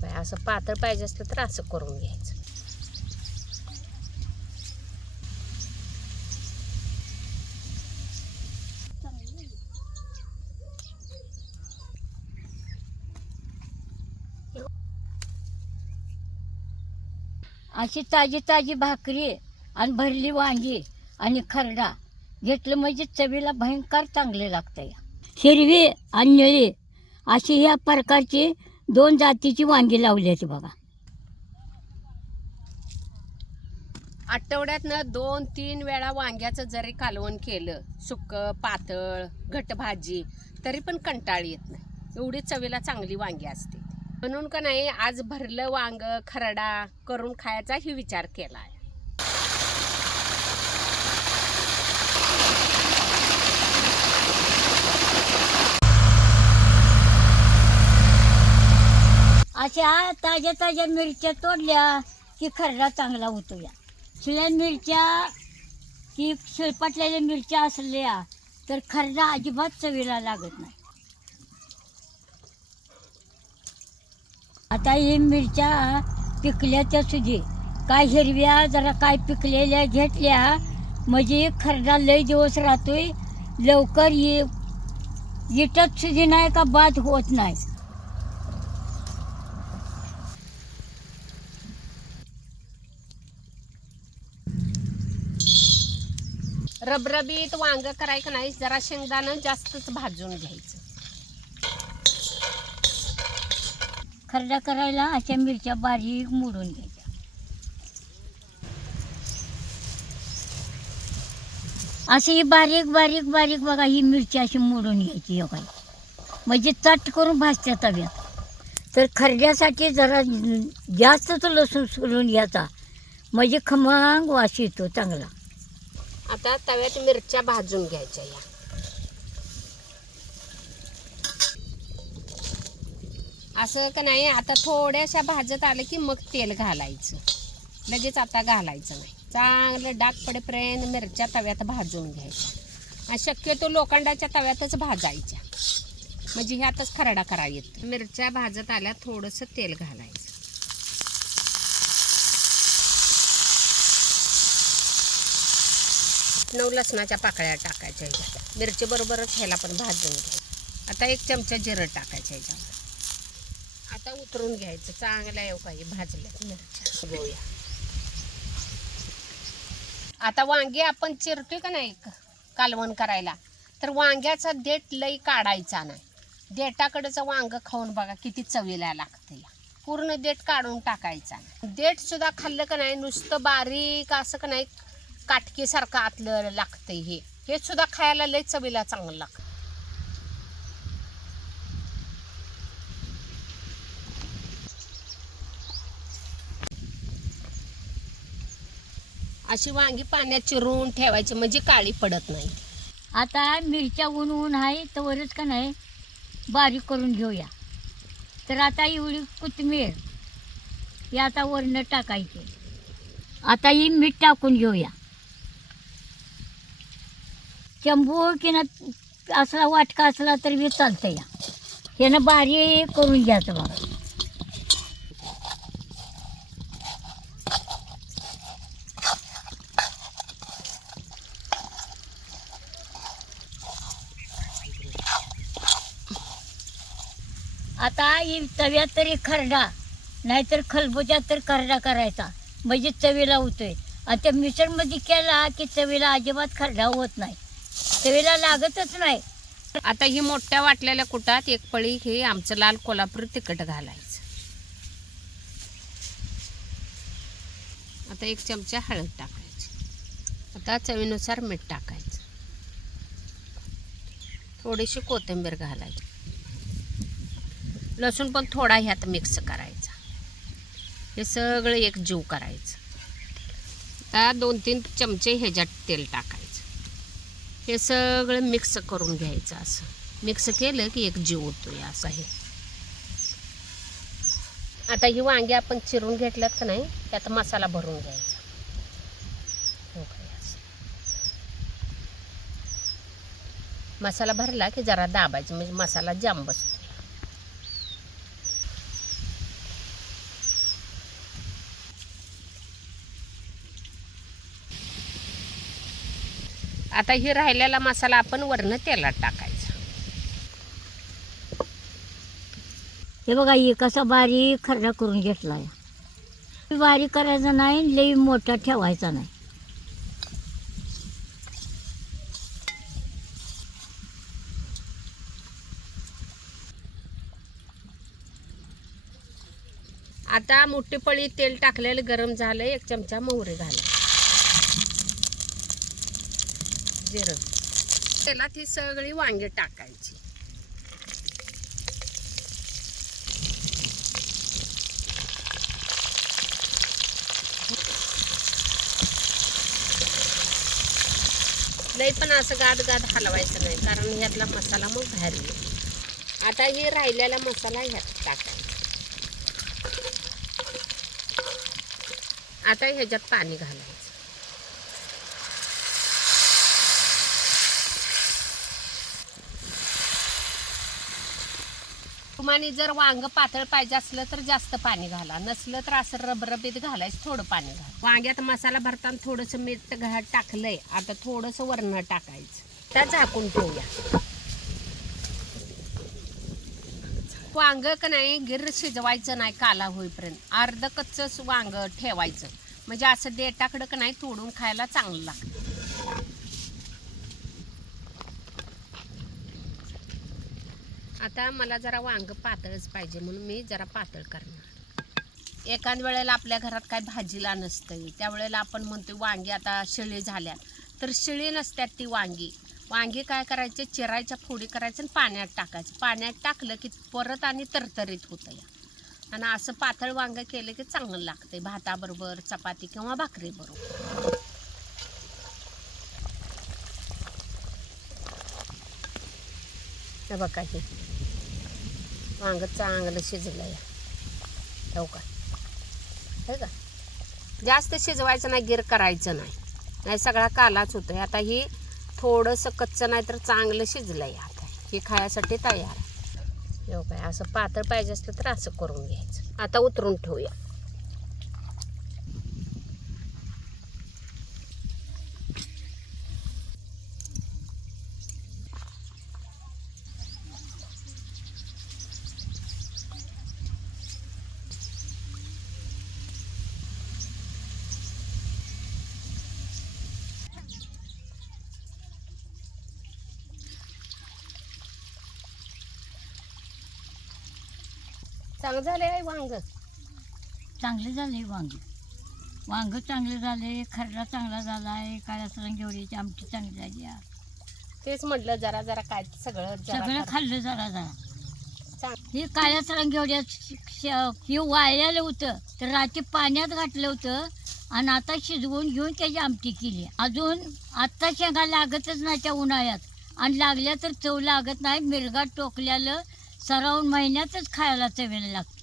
काय असं पातळ पाहिजे असलं तर असं करून घ्यायचं. अशी ताजी ताजी भाकरी आणि भरली वांगी आणि खरडा घेतलं म्हणजे चवीला भयंकर चांगले लागतं या हिरवी आणि निळी अशी ह्या प्रकारची दोन जातीची वांगी लावली होती बघा. आठवड्यातनं दोन तीन वेळा वांग्याचं जरी कालवण केलं सुक पातळ घट भाजी तरी पण कंटाळ येत नाही. एवढी चवीला चांगली वांगी असते. म्हणून का नाही आज भरलं वांग खरडा करून खायचाही विचार केला आहे. अशा ताज्या ताज्या मिरच्या तोडल्या की खरडा चांगला होतो या शिल्या मिरच्या की शिळपाटलेल्या मिरच्या असल्या तर खरडा अजिबात चवीला लागत नाही. आता ही मिरच्या पिकल्याच्या सुधी काय हिरव्या जरा काय पिकलेल्या घेतल्या म्हणजे खरडा लय दिवस राहतोय. लवकर ये इटत सुधी नाही का बाद होत नाही. रबरबीत वांग करायचं नाही जरा शेंगदाणं जास्तच भाजून घ्यायचं. खरडा करायला अशा मिरच्या बारीक मोडून घ्यायच्या. अशी ही बारीक बारीक बारीक बघा ही मिरची अशी मोडून घ्यायची हो काही म्हणजे चट करून भाजत्या तव्यात. तर खरड्यासाठी जरा जास्तच लसूण सोलून घ्यायचा. म्हणजे खमंग वास येतो चांगला. आता तव्यात मिरच्या भाजून घ्यायच्या या. असं का नाही आता थोड्याशा भाजत आलं की मग तेल घालायचं. लगेच आता घालायचं नाही. चांगलं डाग पडेपर्यंत मिरच्या तव्यात भाजून घ्यायच्या. आणि शक्यतो लोखंडाच्या तव्यातच भाजायच्या. म्हणजे ह्यातच खरडा करा येत मिरच्या भाजत आल्या थोडंसं तेल घालायचं. नऊ लसणाच्या पाकळ्या टाकायच्या ह्याच्या मिरचीबरोबरच ह्याला पण भाजून घ्यायचं. आता एक चमचा जिरं टाकायचं ह्याच्यावर आता उतरून घ्यायचं. चांगलं येऊ काही भाजल्या मिरच्या गोळ्या आता वांगे आपण चिरतोय का नाही कालवण करायला? तर वांग्याचा देठ लई काढायचा नाही. देठाकडचं वांग खाऊन बघा किती चवीला लागतं या पूर्ण देठ काढून टाकायचा देठ सुद्धा खाल्लं का नाही नुसतं बारीक असं का नाही काटकीसारखं आतलं लागतंय हे. हे सुद्धा खायला लय चवीला चांगलं लागतं. अशी वांगी पाण्यात चिरून ठेवायची म्हणजे काळी पडत नाही. आता मिरच्या ऊन ऊन आहे तवरच का नाही बारीक करून घेऊया. तर आता एवढी कोथिंबीर ही आता वरणं टाकायची. आता ही मीठ टाकून घेऊया. चंबू की ना असला वाटका असला तरी बी चालतं या यानं बारी करून घ्यायचं बघा आता ही तव्यात तरी खरडा नाहीतर खलबुजा तर खरडा करायचा. म्हणजे चवीला होतोय. आणि त्या मिसळमध्ये केला की चवीला अजिबात खरडा होत नाही. चवीला लागतच नाही. आता ही मोठ्या वाटलेल्या कुटात एक पळी हे आमचं लाल कोल्हापूर तिखट घालायचं. आता एक चमचा हळद टाकायची. आता चवीनुसार मीठ टाकायचं. थोडीशी कोथिंबीर घालायची. लसूण पण थोडा ह्यात मिक्स करायचा. हे सगळं एक जीव करायचं. आता दोन तीन चमचे ह्याच्यात तेल टाकायचं. हे सगळं मिक्स करून घ्यायचं असं. मिक्स केलं की एक जीव होतो आहे असं हे. आता ही वांगी आपण चिरून घेतल्यात का नाही त्यात मसाला भरून घ्यायचा. हो असं. मसाला भरला की जरा दाबायचं म्हणजे मसाला जाम बसतो. आता ही राहिलेला मसाला आपण वरनं तेलात टाकायचा. हे बघा हे कसा बारीक खरडा करून घेतला बारीक करायचा नाही लई मोठा ठेवायचा नाही. आता मोठी पळी तेल टाकलेलं गरम झालं एक चमचा मोहरी घाला. जिरं. त्याला ती सगळी वांगी टाकायची. लई पण असं गाद गाद हलवायचं नाही कारण ह्यातला मसाला मग बाहेर येईल. आता हे राहिलेला मसाला ह्यात टाकायचा. आता ह्याच्यात पाणी घालायचं. तुम्हाला जर वांग पातळ पाहिजे असलं तर जास्त पाणी घाला. नसलं तर असं रबरबीत घालायचं थोडं पाणी घाला. वांग्यात मसाला भरताना थोडंसं मीठ घा टाकलंय. आता थोडंसं वरण टाकायचं. त्या झाकून ठेवूया. वांग का नाही गिर शिजवायचं नाही काला होईपर्यंत. अर्ध कच्चंच वांग ठेवायचं. म्हणजे असं देटाकडं का नाही तोडून खायला चांगलं लागतं. आता मला जरा वांग पातळच पाहिजे म्हणून मी जरा पातळ करणार. एखाद वेळेला आपल्या घरात काय भाजीला नसतं त्यावेळेला आपण म्हणतो वांगी आता शिळी झाल्या तर शिळी नसतात ती वांगी. वांगी काय करायचे? चिरायच्या फोडी करायचं आणि पाण्यात टाकायचं. पाण्यात टाकलं की परत आणि तरतरीत होतं या. आणि असं पातळ वांग केलं की चांगलं लागतंय. भाताबरोबर चपाती किंवा भाकरीबरोबर. हे बघा हे. वांग चांगलं शिजलं या ठेवू का? हे का? जास्त शिजवायचं नाही गिर करायचं नाही. नाही सगळा कालाच होतो आहे आता ही थोडंसं कच्चं नाही तर चांगलं शिजलं आहे आता. हे खायसाठी तयार आहे. हो काय? असं पातळ पाहिजे असलं तर असं करून घ्यायचं. आता उतरून ठेवूया. चांगलं झालं आहे वांग? चांगले झाले वांग. वांग चांगले झाले खरडा चांगला झाला आहे काळ्या सरंगेवडीची आमटी चांगली झाली आहे. तेच म्हटलं जरा जरा काय सगळं जरा सगळं जरा. खाल्लं जरा जरा. चांग- हे काळ्या सरंगेवड्या हे वाळलेलं होतं तर रात्री पाण्यात घातलं होतं आणि आता शिजवून घेऊन त्याची आमटी केली. अजून आत्ता शेंगा लागतच नाही त्या उन्हाळ्यात. आणि लागल्या तर चव लागत नाही मिरगाट टोकल्यालं सरावून महिन्यातच खायला चवीला लागतं.